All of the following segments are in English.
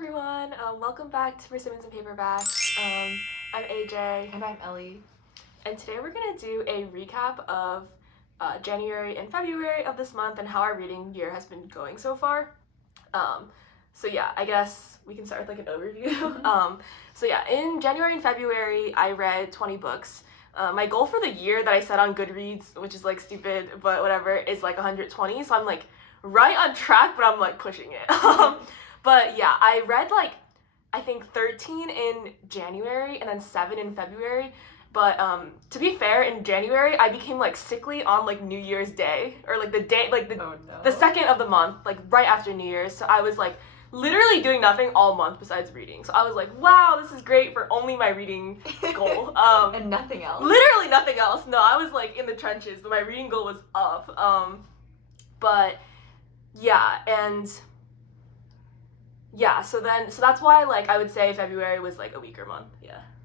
everyone. Welcome back to Persimmons and Paperbacks. I'm AJ. And I'm Ellie. And today we're going to do a recap of January and February of this month and how our reading year has been going so far. I guess we can start with like an overview. In January and February, I read 20 books. My goal for the year that I set on Goodreads, which is like stupid, but whatever, is like 120. So I'm like right on track, but I'm like pushing it. But yeah, I read like, I think 13 in January and then 7 in February. But to be fair, in January, I became like sickly on like New Year's Day, or like the day, like the second of the month, like right after New Year's. So I was like literally doing nothing all month besides reading. So I was like, wow, this is great for only my reading goal. And nothing else. Literally nothing else. No, I was like in the trenches, but my reading goal was up. So that's why like I would say February was like a weaker month.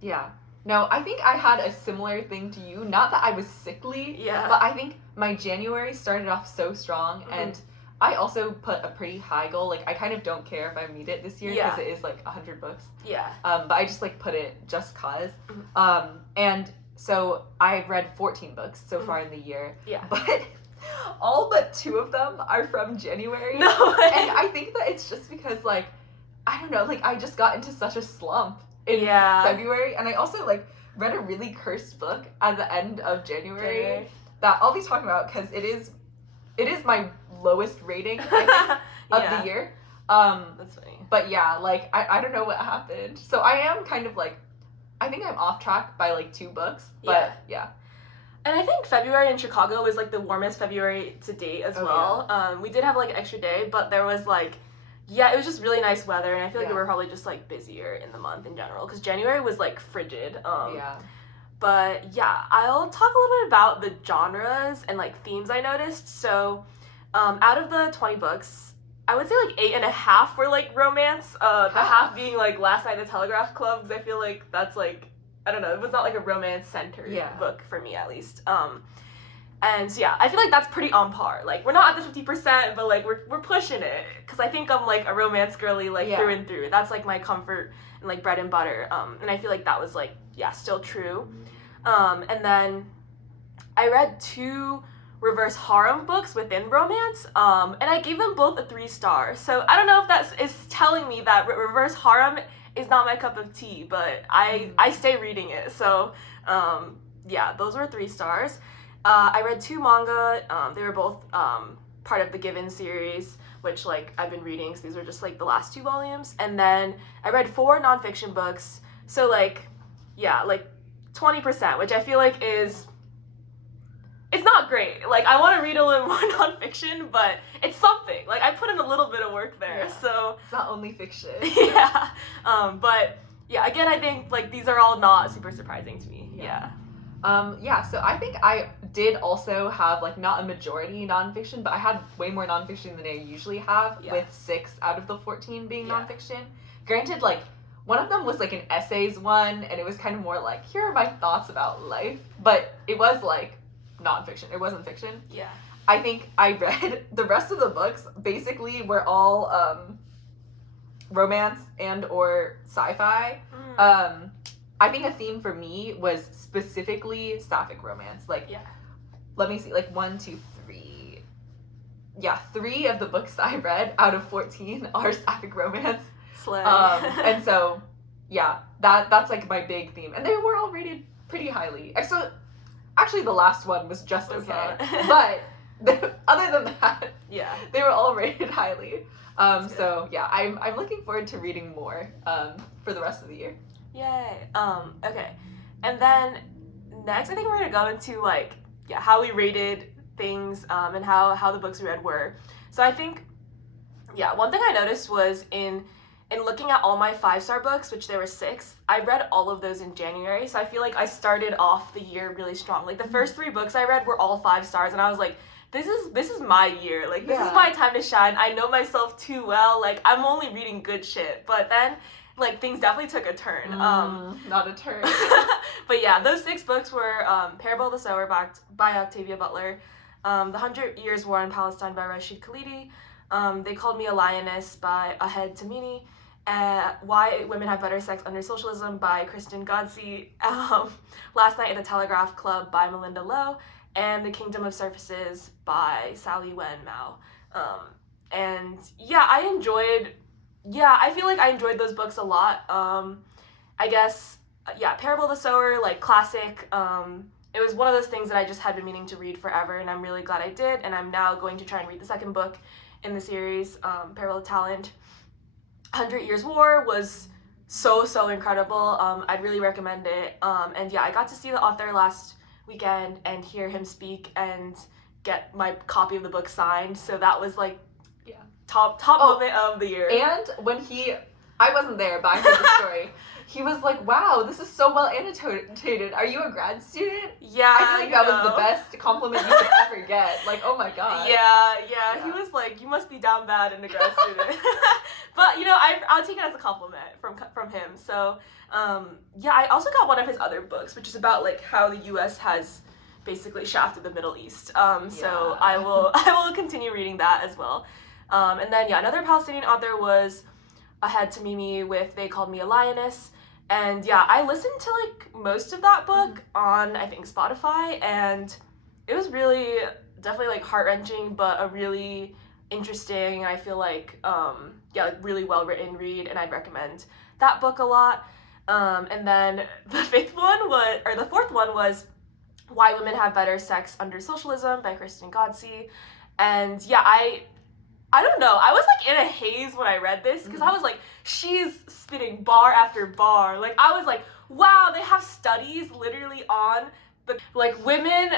Yeah. No, I think I had a similar thing to you. Not that I was sickly, but I think my January started off so strong, and I also put a pretty high goal. Like, I kind of don't care if I meet it this year because it is like 100 books. But I just like put it just cause. And so I've read 14 books so far in the year. But all but 2 of them are from January. No way. And I think that it's just because like, I don't know, like I just got into such a slump in February, and I also like read a really cursed book at the end of January that I'll be talking about because it is my lowest rating I think, of the year. That's funny. But yeah, like I don't know what happened. So I am kind of like, I think I'm off track by like 2 books. But yeah. And I think February in Chicago was like the warmest February to date as well. Yeah. We did have like an extra day, but there was like, it was just really nice weather, and I feel like we were probably just like busier in the month in general because January was like frigid. But yeah, I'll talk a little bit about the genres and like themes I noticed. So out of the 20 books, I would say like 8.5 were like romance. The half being like Last Night at the Telegraph Club, because I feel like that's like, I don't know, it was not like a romance-centered book for me at least. And so I feel like that's pretty on par. Like, we're not at the 50%, but like we're pushing it, because I think I'm like a romance girly like through and through. That's like my comfort and like bread and butter. And I feel like that was like still true. And then I read 2 reverse harem books within romance, and I gave them both a 3 stars. So I don't know if that is telling me that reverse harem is not my cup of tea, but I stay reading it. So those were 3 stars. I read 2 manga. They were both part of the Given series, which like I've been reading, so these were just like the last 2 volumes. And then I read 4 nonfiction books. So like 20%, which I feel like it's not great. Like, I want to read a little more nonfiction, but it's something. Like, I put in a little bit of work there, so it's not only fiction. Again, I think like these are all not super surprising to me. So I think I did also have like not a majority nonfiction, but I had way more nonfiction than I usually have, with 6 out of the 14 being nonfiction. Granted, like one of them was like an essays one, and it was kind of more like, here are my thoughts about life, but it was like nonfiction. It wasn't fiction. I think I read the rest of the books basically were all romance and or sci-fi. I think a theme for me was specifically sapphic romance. Like, let me see, like 1, 2, 3. 3 of the books I read out of 14 are sapphic romance. Slay. And so, that's like my big theme. And they were all rated pretty highly. So, actually, the last one was just okay. But other than that, they were all rated highly. I'm looking forward to reading more for the rest of the year. Yay. Okay. And then next, I think we're going to go into like, how we rated things and how the books we read were. So I think, one thing I noticed was in looking at all my 5-star books, which there were 6, I read all of those in January. So I feel like I started off the year really strong. Like the first 3 books I read were all 5 stars, and I was like, this is my year. Like, this is my time to shine. I know myself too well. Like, I'm only reading good shit. But then, like, things definitely took a turn. Not a turn. But those 6 books were Parable of the Sower by Octavia Butler, The 100 Years' War in Palestine by Rashid Khalidi, They Called Me a Lioness by Ahed Tamimi, Why Women Have Better Sex Under Socialism by Kristen Godsey, Last Night at the Telegraph Club by Melinda Lowe, and The Kingdom of Surfaces by Sally Wen Mao. And yeah, I feel like I enjoyed those books a lot. I guess, Parable of the Sower, like classic. It was one of those things that I just had been meaning to read forever, and I'm really glad I did, and I'm now going to try and read the second book in the series, Parable of Talent. 100 Years War was so incredible. I'd really recommend it. And yeah, I got to see the author last weekend and hear him speak and get my copy of the book signed, so that was like top moment of the year. And when I wasn't there, but I heard the story. He was like, wow, this is so well annotated. Are you a grad student? Yeah, I feel like that was the best compliment you could ever get. Like, oh my god. Yeah. He was like, you must be down bad in a grad student. But, I'll take it as a compliment from him. So, I also got one of his other books, which is about, like, how the U.S. has basically shafted the Middle East. So I will continue reading that as well. And then, another Palestinian author was Ahead to Mimi with They Called Me a Lioness. And I listened to like most of that book on, I think, Spotify, and it was really definitely like heart-wrenching, but a really interesting, I feel like, like really well-written read, and I'd recommend that book a lot. And then the fourth one was Why Women Have Better Sex Under Socialism by Kristen Godsey. And I don't know. I was like in a haze when I read this because I was like, she's spitting bar after bar. Like I was like, wow, they have studies literally on the like women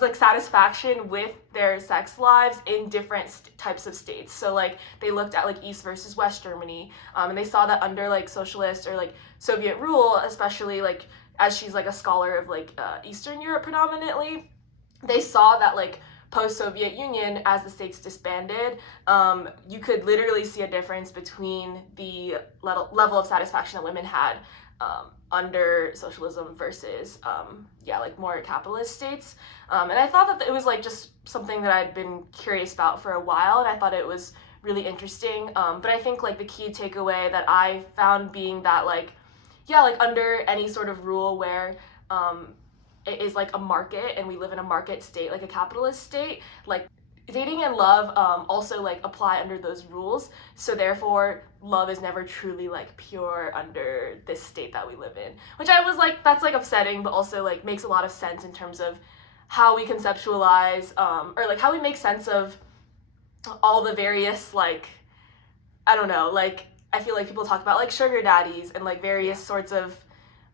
like satisfaction with their sex lives in different types of states. So like they looked at like East versus West Germany, and they saw that under like socialist or like Soviet rule, especially like as she's like a scholar of like Eastern Europe predominantly, they saw that like post-Soviet Union, as the states disbanded, you could literally see a difference between the level of satisfaction that women had under socialism versus, like more capitalist states. And I thought that it was like just something that I'd been curious about for a while, and I thought it was really interesting. But I think like the key takeaway that I found being that like under any sort of rule where it is like a market and we live in a market state, like a capitalist state, like dating and love also like apply under those rules. So therefore love is never truly like pure under this state that we live in, which I was like, that's like upsetting, but also like makes a lot of sense in terms of how we conceptualize or like how we make sense of all the various like, I don't know, like I feel like people talk about like sugar daddies and like various sorts of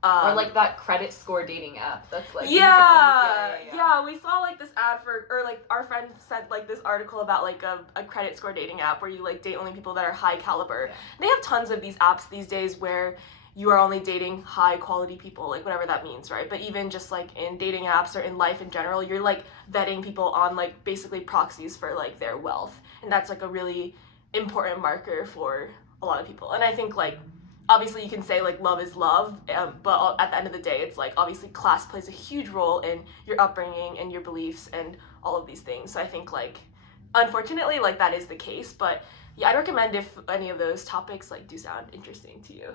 or like that credit score dating app that's like we saw like this ad for, or like our friend sent like this article about like a credit score dating app where you like date only people that are high caliber. They have tons of these apps these days where you are only dating high quality people, like whatever that means, right? But even just like in dating apps or in life in general, you're like vetting people on like basically proxies for like their wealth, and that's like a really important marker for a lot of people. And I think like obviously you can say like love is love, but at the end of the day, it's like obviously class plays a huge role in your upbringing and your beliefs and all of these things. So I think like, unfortunately, like that is the case, but I'd recommend if any of those topics like do sound interesting to you.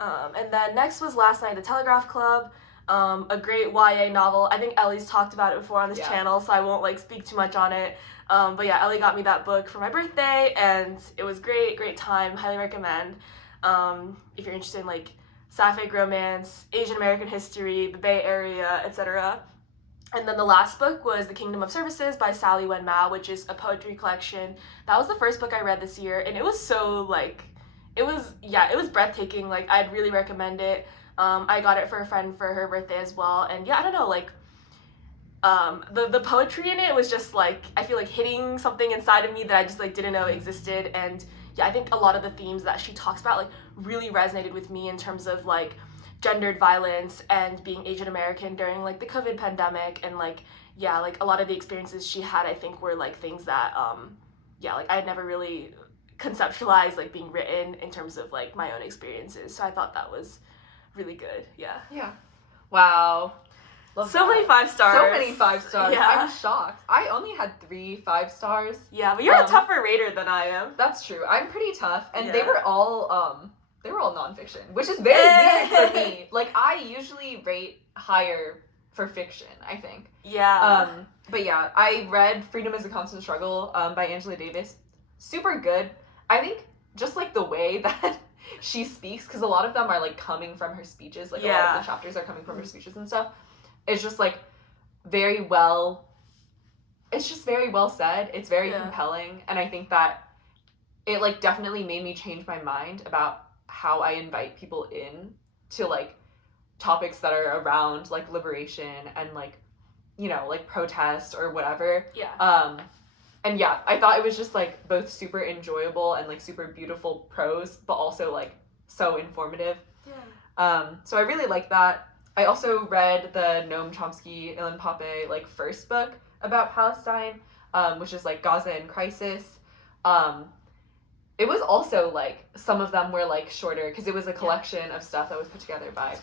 And then next was Last Night at the Telegraph Club, a great YA novel. I think Ellie's talked about it before on this channel, so I won't like speak too much on it. But Ellie got me that book for my birthday, and it was great time, highly recommend. If you're interested in like sapphic romance, Asian American history, the Bay Area, etc. And then the last book was The Kingdom of Surfaces by Sally Wen Mao, which is a poetry collection. That was the first book I read this year, and it was so like, it was breathtaking. Like I'd really recommend it. I got it for a friend for her birthday as well, and I don't know, like the poetry in it was just like, I feel like hitting something inside of me that I just like didn't know existed. And I think a lot of the themes that she talks about like really resonated with me in terms of like gendered violence and being Asian American during like the COVID pandemic, and like like a lot of the experiences she had, I think were like things that like I had never really conceptualized like being written in terms of like my own experiences. So I thought that was really good. Wow. Love so that. many 5 stars. So many 5 stars. Yeah. I was shocked. I only had 3 5 stars. Yeah, but you're a tougher rater than I am. That's true. I'm pretty tough, and they were all nonfiction, which is very weird for me. Like, I usually rate higher for fiction, I think. Yeah. But yeah, I read Freedom is a Constant Struggle by Angela Davis. Super good. I think just like the way that she speaks, because a lot of them are like coming from her speeches, like a lot of the chapters are coming from her speeches and stuff. It's just like very well said. It's very compelling, and I think that it like definitely made me change my mind about how I invite people in to like topics that are around like liberation and like, you know, like protest or whatever. Yeah. And yeah, I thought it was just like both super enjoyable and like super beautiful prose, but also like so informative. Yeah. So I really liked that. I also read the Noam Chomsky, Ilan Pape like first book about Palestine, which is like Gaza in Crisis. It was also like some of them were like shorter because it was a collection of stuff that was put together by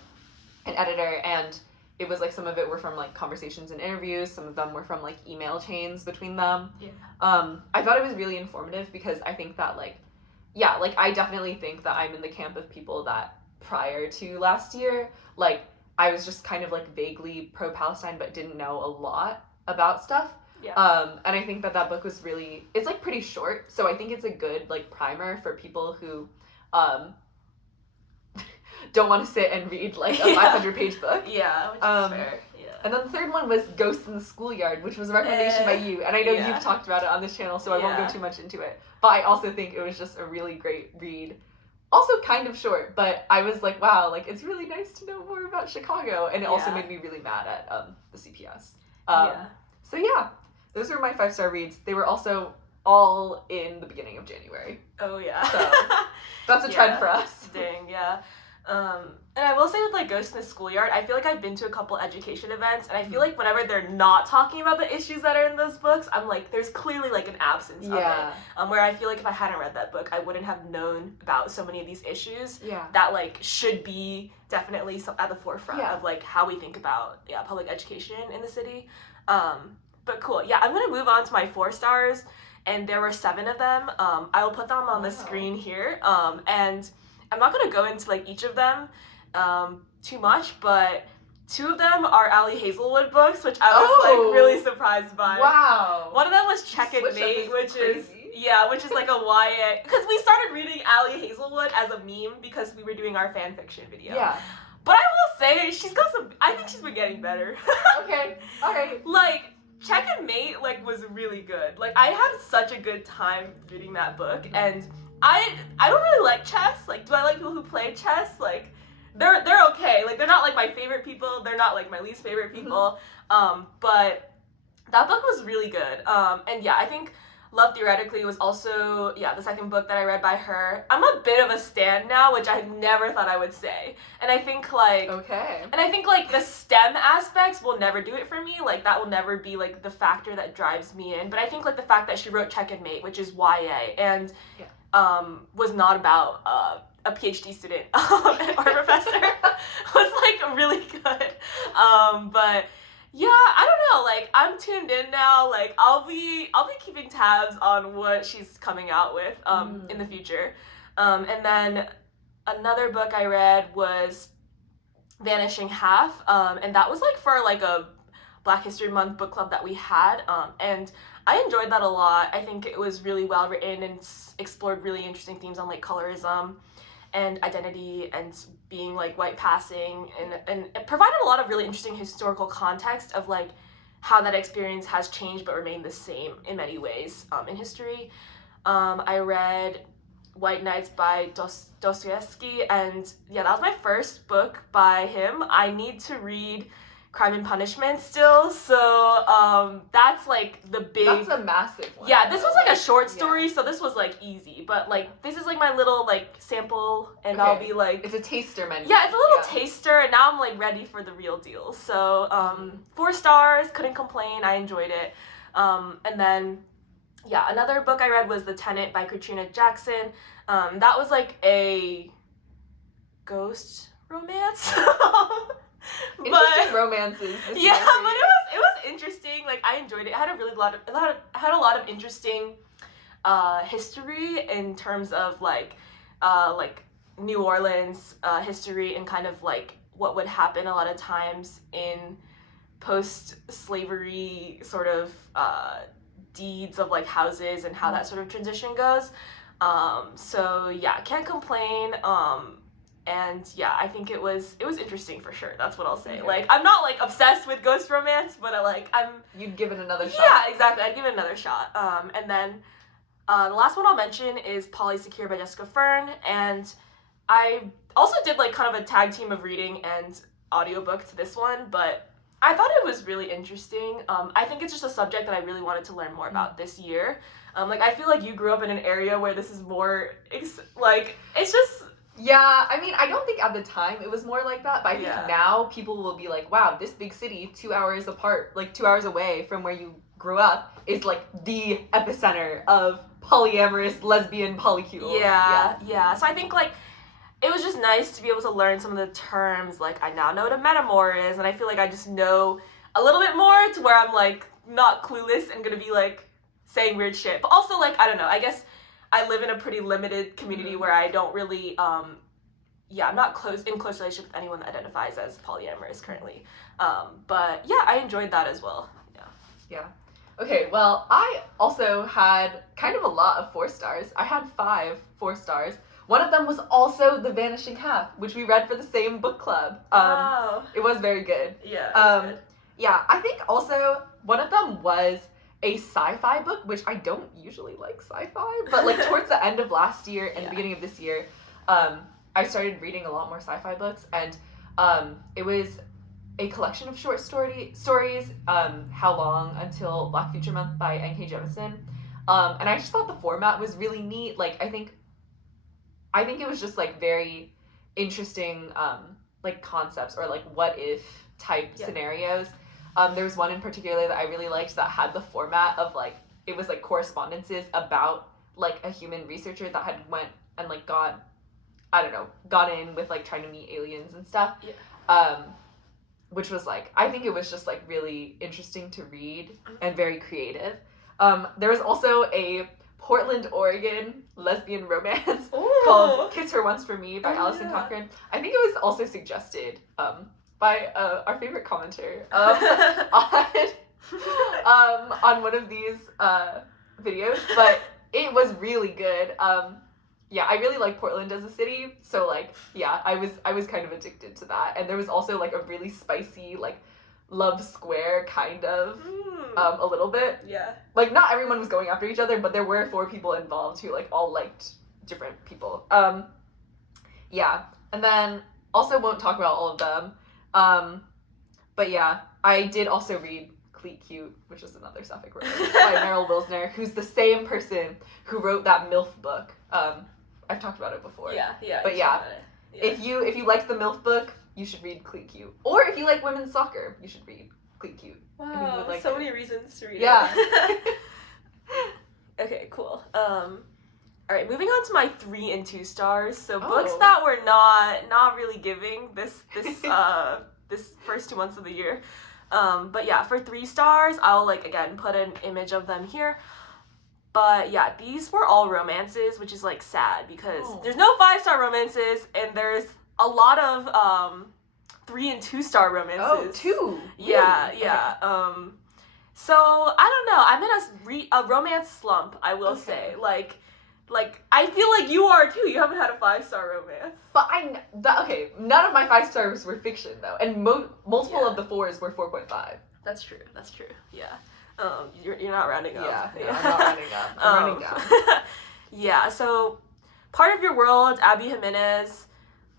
an editor, and it was like some of it were from like conversations and interviews, some of them were from like email chains between them. I thought it was really informative because I think that like I definitely think that I'm in the camp of people that prior to last year, like I was just kind of like vaguely pro-Palestine but didn't know a lot about stuff. And I think that book was really, it's like pretty short, so I think it's a good like primer for people who don't want to sit and read like a 500-page book. Which is fair. And then the third one was Ghosts in the Schoolyard, which was a recommendation by you, and I know you've talked about it on this channel, so I won't go too much into it. But I also think it was just a really great read. Also kind of short, but I was like, wow, like it's really nice to know more about Chicago, and it also made me really mad at the CPS. So yeah, those were my 5-star reads. They were also all in the beginning of January. Oh yeah. So that's a trend for us. Dang, yeah. And I will say with like Ghosts in the Schoolyard, I feel like I've been to a couple education events, and I feel like whenever they're not talking about the issues that are in those books, I'm like, there's clearly like an absence of it. Where I feel like if I hadn't read that book, I wouldn't have known about so many of these issues that like should be definitely at the forefront of like how we think about public education in the city. But cool. Yeah, I'm gonna move on to my 4 stars, and there were 7 of them. I will put them on the screen here. And I'm not gonna go into like each of them too much, but 2 of them are Ali Hazelwood books, which I was like really surprised by. Wow. One of them was Check and Mate, which is like a YA, because we started reading Ali Hazelwood as a meme because we were doing our fan fiction video. Yeah. But I will say I think she's been getting better. Okay. Alright. Like Check and Mate like was really good. Like I had such a good time reading that book, and I don't really like chess. Like, do I like people who play chess? Like, they're okay. Like, they're not like my favorite people. They're not like my least favorite people. But that book was really good. And yeah, I think Love Theoretically was also the second book that I read by her. I'm a bit of a stan now, which I never thought I would say. And I think like the STEM aspects will never do it for me. Like that will never be like the factor that drives me in. But I think like the fact that she wrote Check and Mate, which is YA, and was not about a PhD student or professor, was like really good. But yeah, I don't know, like I'm tuned in now. Like I'll be keeping tabs on what she's coming out with in the future. And then another book I read was Vanishing Half, and that was like for like a Black History Month book club that we had, and I enjoyed that a lot. I think it was really well written and explored really interesting themes on like colorism and identity and being like white passing, and it provided a lot of really interesting historical context of like how that experience has changed but remained the same in many ways in history. I read White Nights by Dostoevsky, and that was my first book by him. I need to read Crime and Punishment still, so that's like the big... That's a massive one. Yeah, this was like a short story, so this was like easy, but like this is like my little like sample, and I'll be like... It's a taster menu. Yeah, it's a little taster, and now I'm like ready for the real deal. So 4 stars, couldn't complain, I enjoyed it. And then another book I read was The Tenant by Katrina Jackson. That was like a ghost romance. Interesting romances. Yeah, but it was interesting. Like, I enjoyed it. It had a lot of interesting history in terms of like New Orleans history and kind of like what would happen a lot of times in post-slavery sort of deeds of like houses and how that sort of transition goes. So yeah, can't complain. And yeah, I think it was interesting for sure. That's what I'll say. Okay. Like, I'm not like obsessed with ghost romance, but You'd give it another shot. Yeah, exactly. I'd give it another shot. And then the last one I'll mention is Polysecure by Jessica Fern, and I also did like kind of a tag team of reading and audiobook to this one, but I thought it was really interesting. I think it's just a subject that I really wanted to learn more about this year. Like, I feel like you grew up in an area where this is more it's just. Yeah, I mean, I don't think at the time it was more like that, but I think now people will be like, wow, this big city 2 hours apart, like 2 hours away from where you grew up is like the epicenter of polyamorous lesbian polycules. Yeah. So I think like it was just nice to be able to learn some of the terms. Like, I now know what a metamor is, and I feel like I just know a little bit more to where I'm like not clueless and gonna be like saying weird shit. But also, like, I don't know, I guess I live in a pretty limited community where I don't really, I'm not in close relationship with anyone that identifies as polyamorous currently. But yeah, I enjoyed that as well. Yeah. Okay, well, I also had kind of a lot of 4 stars. I had 5 4 stars. One of them was also The Vanishing Half, which we read for the same book club. Wow. It was very good. Yeah, good. Yeah, I think also one of them was a sci-fi book, which I don't usually like sci-fi, but like towards the end of last year and the beginning of this year, I started reading a lot more sci-fi books, and it was a collection of short stories, How Long Until Black Future Month by N.K. Jemisin, and I just thought the format was really neat. Like, I think it was just like very interesting, like concepts or like what if type scenarios. There was one in particular that I really liked that had the format of like, it was like correspondences about like a human researcher that had went and like got in with like trying to meet aliens and stuff. Which was like, I think it was just like really interesting to read and very creative. There was also a Portland, Oregon lesbian romance called Kiss Her Once for Me by Alison Cochrane. I think it was also suggested by our favorite commenter on one of these videos, but it was really good. Yeah, I really like Portland as a city, so like, yeah, I was kind of addicted to that. And there was also like a really spicy like love square kind of a little bit. Yeah. Like, not everyone was going after each other, but there were 4 people involved who like all liked different people. Yeah, and then also won't talk about all of them. But yeah, I did also read Cleat Cute, which is another sapphic romance by Meryl Wilsner, who's the same person who wrote that MILF book. I've talked about it before. Yeah. But yeah, if you like the MILF book, you should read Cleat Cute. Or if you like women's soccer, you should read Cleat Cute. Wow, like so many reasons to read it. Okay, cool. All right, moving on to my 3 and 2 stars. So books that were not really giving this first 2 months of the year. But yeah, for 3 stars, I'll like again put an image of them here. But yeah, these were all romances, which is like sad because there's no 5-star romances and there's a lot of 3 and 2-star romances. Oh, 2. Yeah. So I don't know. I'm in a romance slump, I will say. Like I feel like you are too. You haven't had a 5-star romance. But none of my 5 stars were fiction though, and multiple of the 4s were 4.5. That's true. Yeah. You're not rounding up. Yeah. I'm not rounding up. I'm rounding down. Yeah. So, Part of Your World, Abby Jimenez.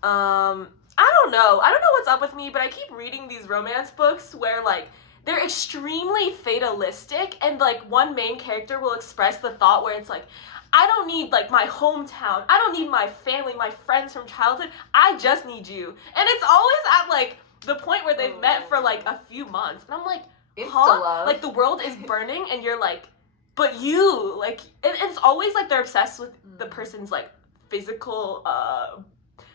I don't know what's up with me, but I keep reading these romance books where like they're extremely fatalistic, and like one main character will express the thought where it's like, I don't need like my hometown, I don't need my family, my friends from childhood, I just need you. And it's always at like the point where they've met for like a few months, and I'm like, Insta-love. Like the world is burning and you're like, but you, like, it's always like they're obsessed with the person's like physical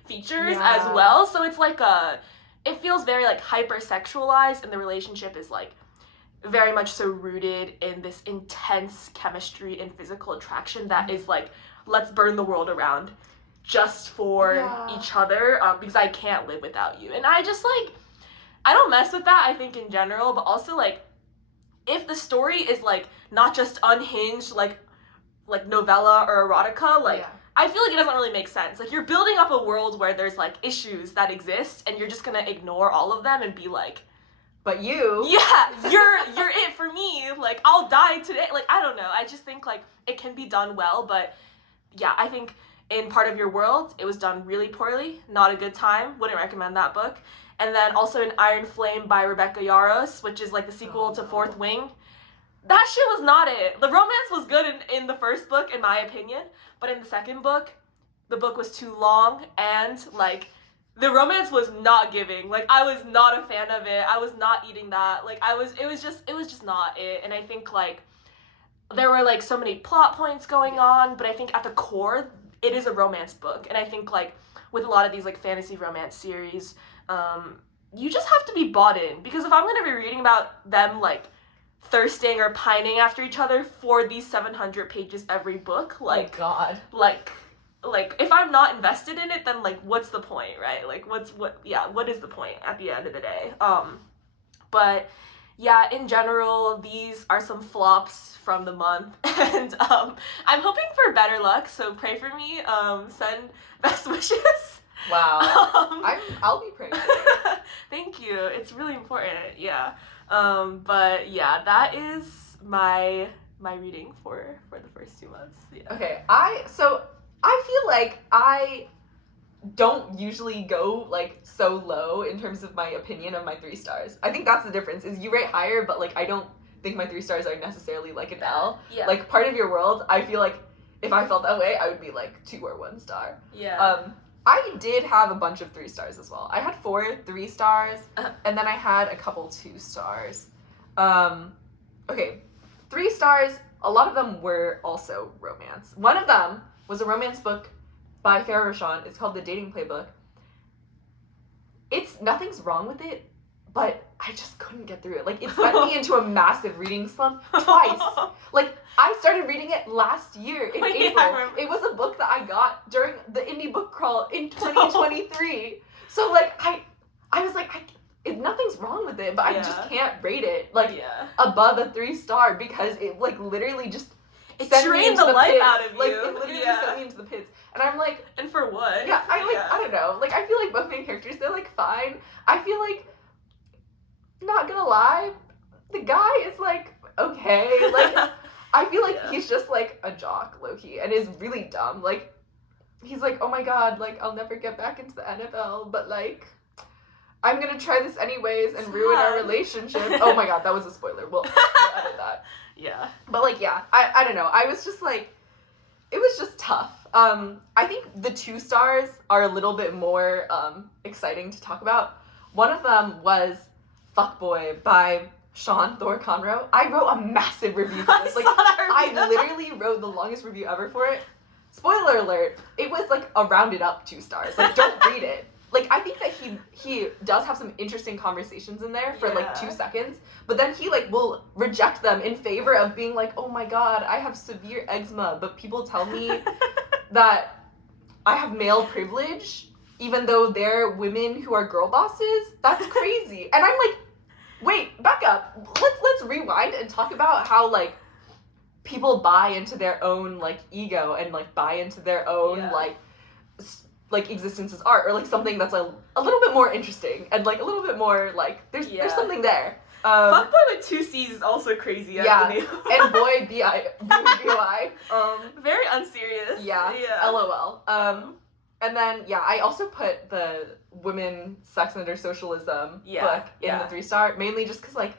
features as well. So it's like it feels very like hypersexualized, and the relationship is like very much so rooted in this intense chemistry and physical attraction that is like, let's burn the world around just for each other, because I can't live without you. And I just like, I don't mess with that, I think, in general, but also like, if the story is like not just unhinged like novella or erotica, like I feel like it doesn't really make sense. Like, you're building up a world where there's like issues that exist, and you're just gonna ignore all of them and be like, but you, you're it for me, like I'll die today. Like, I don't know, I just think like it can be done well, but yeah, I think in Part of Your World it was done really poorly. Not a good time, wouldn't recommend that book. And then also in Iron Flame by Rebecca Yarros, which is like the sequel to Fourth Wing, that shit was not it. The romance was good in the first book, in my opinion, but in the second book, the book was too long, and like the romance was not giving. Like, I was not a fan of it. I was not eating that. Like, it was just not it. And I think like there were like so many plot points going on, but I think at the core it is a romance book. And I think like with a lot of these like fantasy romance series, you just have to be bought in, because if I'm gonna be reading about them like thirsting or pining after each other for these 700 pages every book, like, oh God, like if I'm not invested in it, then like what's the point, right? Like what is the point at the end of the day? But yeah, in general, these are some flops from the month, and I'm hoping for better luck, so pray for me. Send best wishes. Wow. I'll be praying. Thank you. It's really important. Yeah. But yeah, that is my reading for the first 2 months. Yeah. Okay. I feel like I don't usually go like so low in terms of my opinion of my 3 stars. I think that's the difference, is you rate higher, but like I don't think my 3 stars are necessarily like an L. Yeah. Like Part of Your World, I feel like if I felt that way, I would be like 2 or 1 star. Yeah. I did have a bunch of 3 stars as well. I had 4 3 stars, and then I had a couple 2 stars. Okay, 3 stars, a lot of them were also romance. One of them was a romance book by Farah Rashan. It's called The Dating Playbook. Nothing's wrong with it, but I just couldn't get through it. Like, it sent me into a massive reading slump twice. Like, I started reading it last year in April. It was a book that I got during the indie book crawl in 2023. So, like, I was like, nothing's wrong with it, but I just can't rate it, like, above a 3 star, because it, like, literally just drained the life out of you. Like, it literally sent me into the pits. And I'm like... And for what? Yeah, I don't know. Like, I feel like both main characters, they're, like, fine. I feel like, not gonna lie, the guy is, like, okay. Like, I feel like he's just, like, a jock, low-key, and is really dumb. Like, he's like, oh my god, like, I'll never get back into the NFL, but, like, I'm gonna try this anyways and ruin our relationship. Oh my god, that was a spoiler. We'll edit that. Yeah. But, like, yeah, I don't know. I was just, like, it was just tough. I think the 2 stars are a little bit more exciting to talk about. One of them was Fuckboy by Sean Thor Conroe. I wrote a massive review for this. Like, I literally wrote the longest review ever for it. Spoiler alert, it was like a rounded up 2 stars. Like, don't read it. Like, I think that he does have some interesting conversations in there for like 2 seconds, but then he like will reject them in favor of being like, oh my god, I have severe eczema, but people tell me that I have male privilege, even though they're women who are girl bosses. That's crazy. And I'm like, wait, back up. Let's rewind and talk about how like people buy into their own like ego and like buy into their own like existence as art, or like something that's a little bit more interesting and like a little bit more like there's something there. Fuckboy with 2 C's is also crazy. As the name. And boy B-I. Very unserious. Yeah. LOL. And then I also put the Women, Sex Under Socialism book in the 3 star, mainly just because like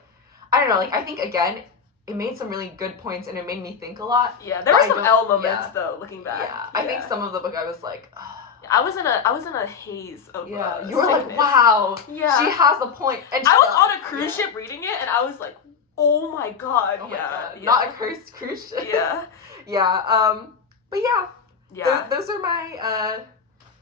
I don't know, like I think again it made some really good points and it made me think a lot. Yeah, there were some L moments though, looking back. Yeah, I think some of the book I was like, oh. I was in a haze of you were sickness. like, wow, she has a point. And I was on a cruise ship reading it and I was like, oh my god. Oh my god. Not a cursed cruise ship. Yeah. But those are my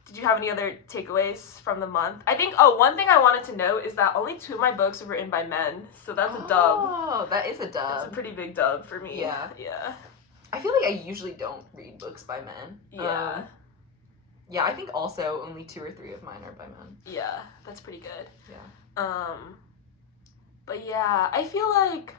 did you have any other takeaways from the month? I think, one thing I wanted to note is that only 2 of my books were written by men, so that's a dub. Oh, that is a dub. It's a pretty big dub for me. Yeah. Yeah. I feel like I usually don't read books by men. Yeah. Yeah, I think also only 2 or 3 of mine are by men. Yeah, that's pretty good. Yeah. But yeah, I feel like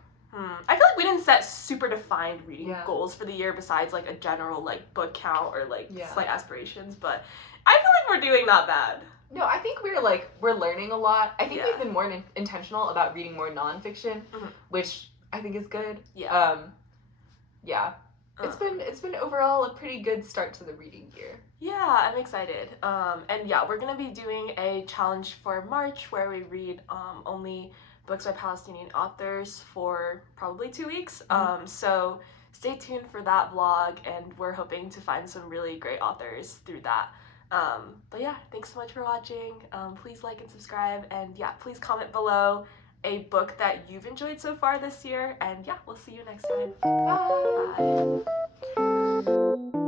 we didn't set super defined reading goals for the year besides like a general like book count or like slight aspirations, but I feel like we're doing not bad. No, I think we're learning a lot. I think we've been more intentional about reading more nonfiction, which I think is good. Yeah. Yeah. It's been overall a pretty good start to the reading year. Yeah, I'm excited. And yeah, we're gonna be doing a challenge for March where we read only books by Palestinian authors for probably 2 weeks. So stay tuned for that vlog, and we're hoping to find some really great authors through that. But yeah, thanks so much for watching. Please like and subscribe, and yeah, please comment below a book that you've enjoyed so far this year, and yeah, we'll see you next time. Bye. Bye.